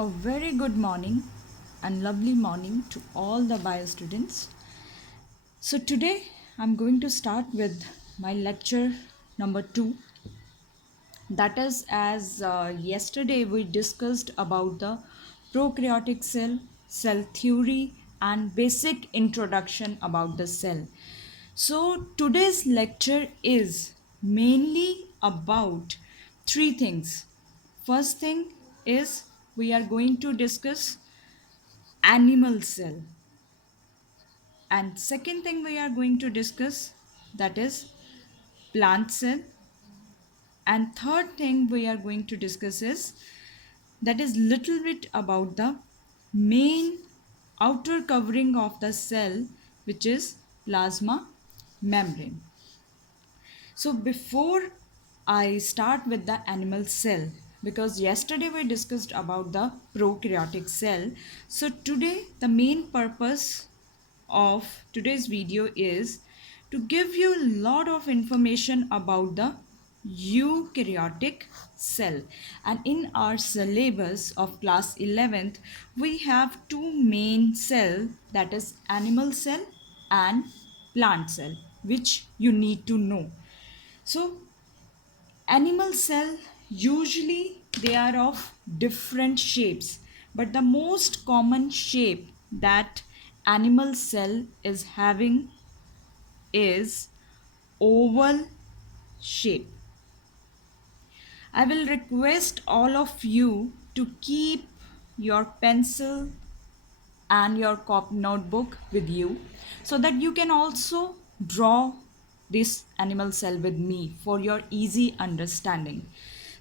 A very good morning and lovely morning to all the bio students. So, today I'm going to start with my lecture number 2. That is, as yesterday we discussed about the prokaryotic cell, cell theory, and basic introduction about the cell. So, today's lecture is mainly about three things. First thing is we are going to discuss animal cell, and second thing we are going to discuss, that is plant cell, and third thing we are going to discuss is that is little bit about the main outer covering of the cell, which is plasma membrane. So before I start with the animal cell, because yesterday we discussed about the prokaryotic cell, so today the main purpose of today's video is to give you a lot of information about the eukaryotic cell. And in our syllabus of class 11th, we have two main cell, that is animal cell and plant cell, which you need to know. So animal cell, usually they are of different shapes, but the most common shape that animal cell is having is oval shape. I will request all of you to keep your pencil and your notebook with you so that you can also draw this animal cell with me for your easy understanding.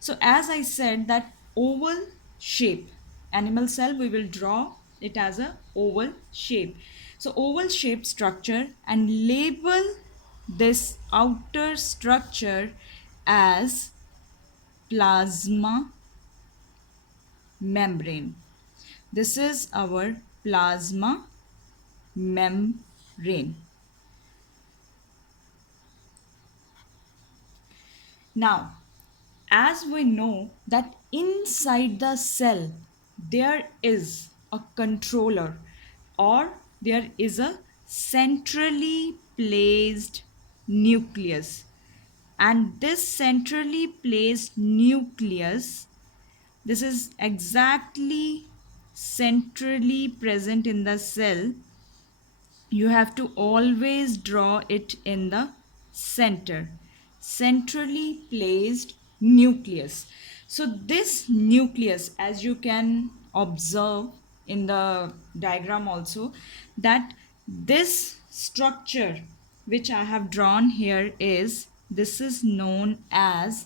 So as I said, that oval shape animal cell, we will draw it as a oval shape. So oval shape structure, and label this outer structure as plasma membrane. This is our plasma membrane. Now, as we know that inside the cell there is a controller, or there is a centrally placed nucleus, and this centrally placed nucleus, this is exactly centrally present in the cell. You have to always draw it in the center, centrally placed nucleus. So this nucleus, as you can observe in the diagram also, that this structure which I have drawn here is, this is known as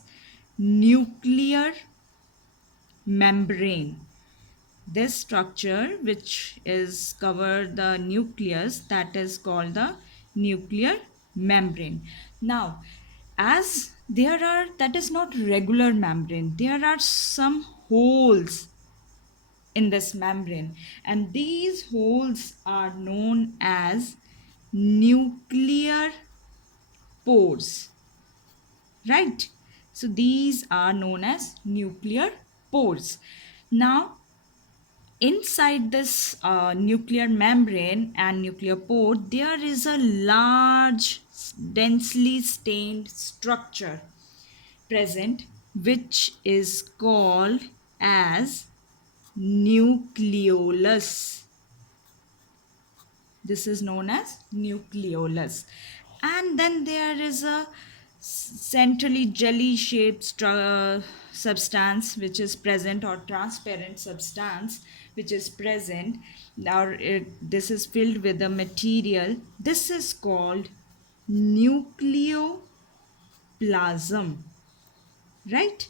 nuclear membrane. This structure which is cover the nucleus, that is called the nuclear membrane. Now, as there are, that is not regular membrane, there are some holes in this membrane, and these holes are known as nuclear pores, right? So these are known as nuclear pores. Now, inside this nuclear membrane and nuclear pore, there is a large, densely stained structure present, which is called as nucleolus. This is known as nucleolus. And then there is a centrally jelly shaped substance which is present, or transparent substance which is present, or this is filled with a material. This is called nucleoplasm, right?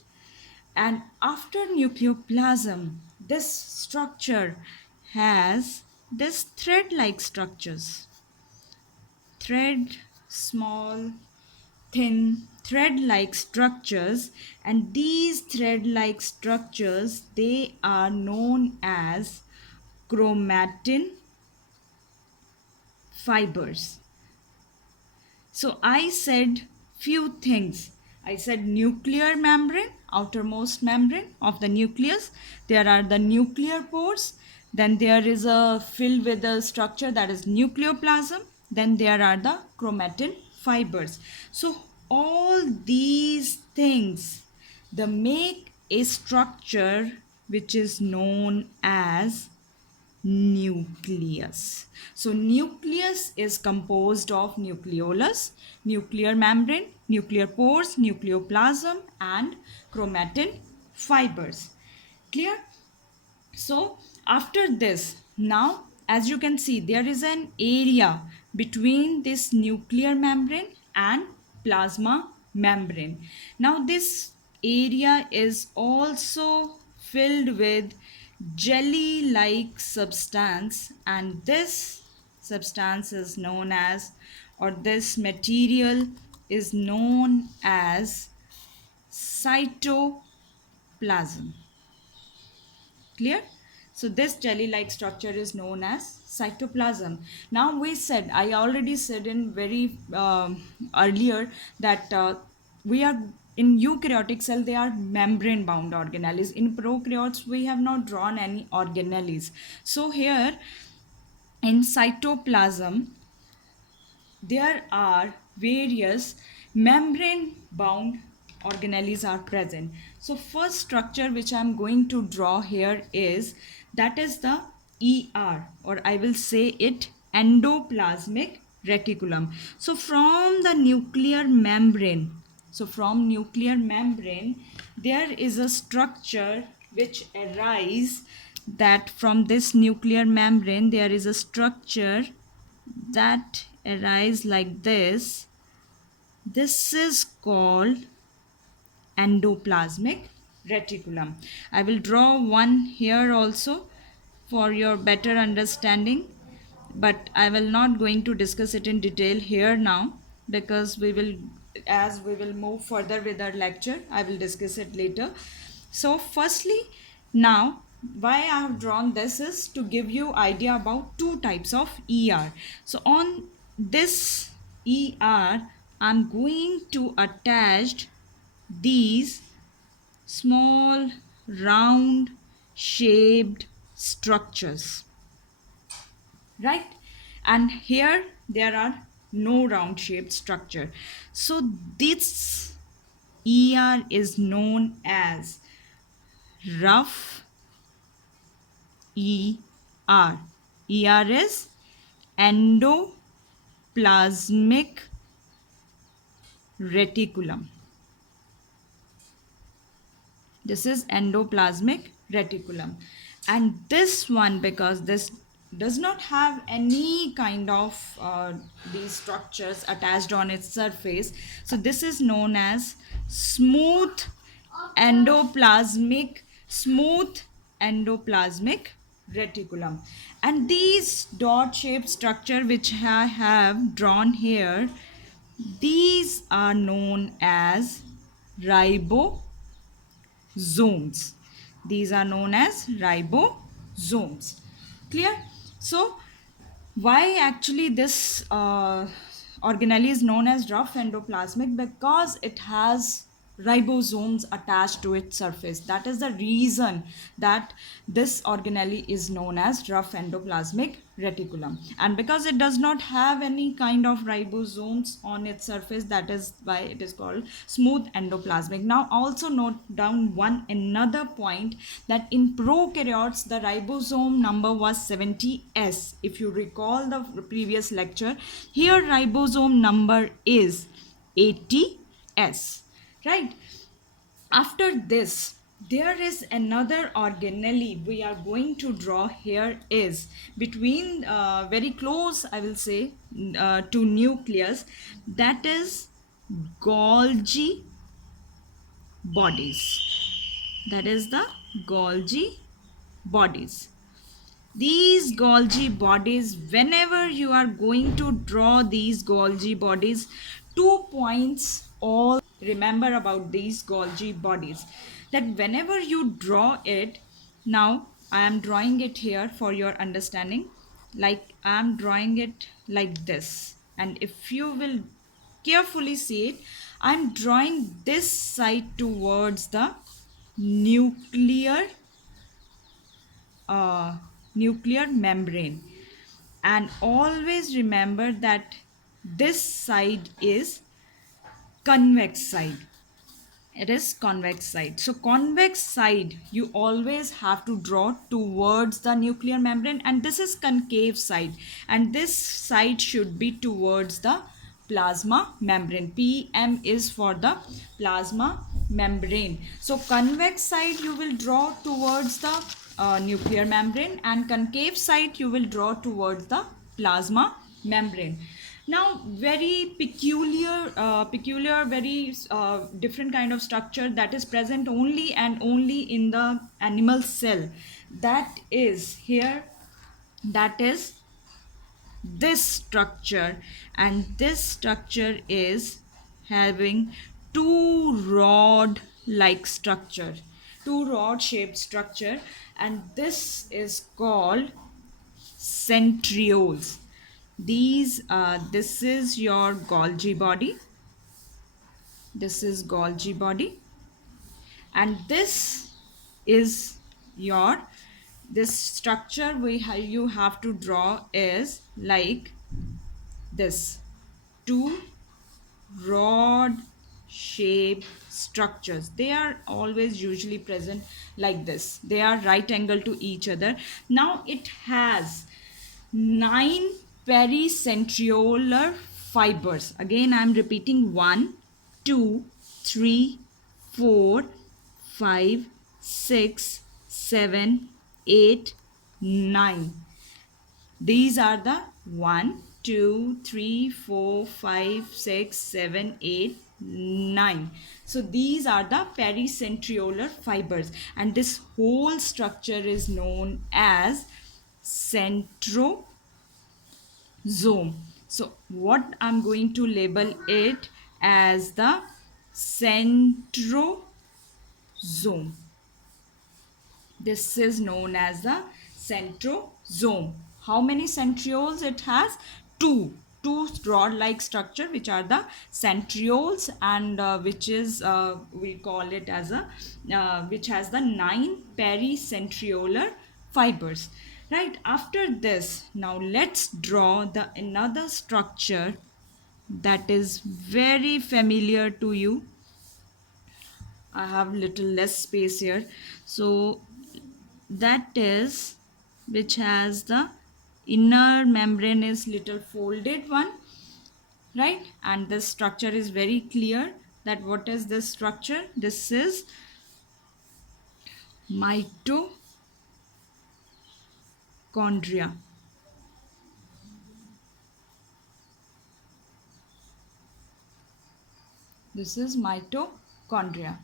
And after nucleoplasm, this structure has this thread like structures, thread, small thin thread like structures, and these thread like structures, they are known as chromatin fibers. So I said few things. I said nuclear membrane, outermost membrane of the nucleus. There are the nuclear pores. Then there is a filled with a structure that is nucleoplasm. Then there are the chromatin fibers. So all these things they make a structure which is known as nucleus. So nucleus is composed of nucleolus, nuclear membrane, nuclear pores, nucleoplasm and chromatin fibers. Clear? So after this, now as you can see, there is an area between this nuclear membrane and plasma membrane. Now this area is also filled with jelly like substance, and this substance is known as, or this material is known as cytoplasm. Clear? So this jelly like structure is known as cytoplasm. Now we said, I already said in very earlier that we are in eukaryotic cell, they are membrane bound organelles. In prokaryotes we have not drawn any organelles. So here in cytoplasm there are various membrane bound organelles are present. So first structure which I am going to draw here is, that is the ER, or I will say it endoplasmic reticulum. So from the nuclear membrane, there is a structure which arises, that from this nuclear membrane there is a structure that arise like this. This is called endoplasmic reticulum. I will draw one here also for your better understanding, but I will not going to discuss it in detail here now, because we will, as we will move further with our lecture, I will discuss it later. So firstly, now why I have drawn this is to give you idea about two types of ER. So on this ER I'm going to attach these small round shaped structures, right? And here there are no round shaped structure. So this ER is known as rough ER. ER is endoplasmic reticulum. This is endoplasmic reticulum. And this one, because this does not have any kind of these structures attached on its surface, so this is known as smooth endoplasmic reticulum. And these dot shaped structure which I have drawn here, these are known as ribosomes. These are known as ribosomes. Clear? So why actually this organelle is known as rough endoplasmic? Because it has ribosomes attached to its surface. That is the reason that this organelle is known as rough endoplasmic reticulum. And because it does not have any kind of ribosomes on its surface, that is why it is called smooth endoplasmic. Now also note down one another point, that in prokaryotes the ribosome number was 70S. If you recall the previous lecture, here ribosome number is 80S, right? After this, there is another organelle we are going to draw here, is between very close, I will say, to nucleus, that is Golgi bodies. That is the Golgi bodies. These Golgi bodies, whenever you are going to draw these Golgi bodies, 2 points all remember about these Golgi bodies, that whenever you draw it, now I am drawing it here for your understanding, like I am drawing it like this, and if you will carefully see it, I'm drawing this side towards the nuclear uh, nuclear membrane, and always remember that this side is convex side. It is convex side. So convex side you always have to draw towards the nuclear membrane, and this is concave side, and this side should be towards the plasma membrane. PM is for the plasma membrane. So convex side you will draw towards the nuclear membrane, and concave side you will draw towards the plasma membrane. Now very peculiar, very different kind of structure that is present only and only in the animal cell, that is here, that is this structure. And this structure is having two rod like structure, two rod shaped structure, and this is called centrioles. This is your Golgi body, this is Golgi body, and this is your, this structure you have to draw is like this, two rod shape structures. They are always usually present like this, they are right angle to each other. Now it has 9 pericentriolar fibers. Again I am repeating, 1 2 3 4 5 6 7 8 9. These are the 1 2 3 4 5 6 7 8 9. So these are the pericentriolar fibers, and this whole structure is known as centrosome. So what I'm going to label it as the centrosome. This is known as the centrosome. How many centrioles it has? Two rod like structure, which are the centrioles, and which is we call it as a which has the 9 pericentriolar fibers. Right, after this, now let's draw the another structure that is very familiar to you. I have little less space here, so that is, which has the inner membrane is little folded one, right? And this structure is very clear that what is this structure? This is mitochondria. This is mitochondria.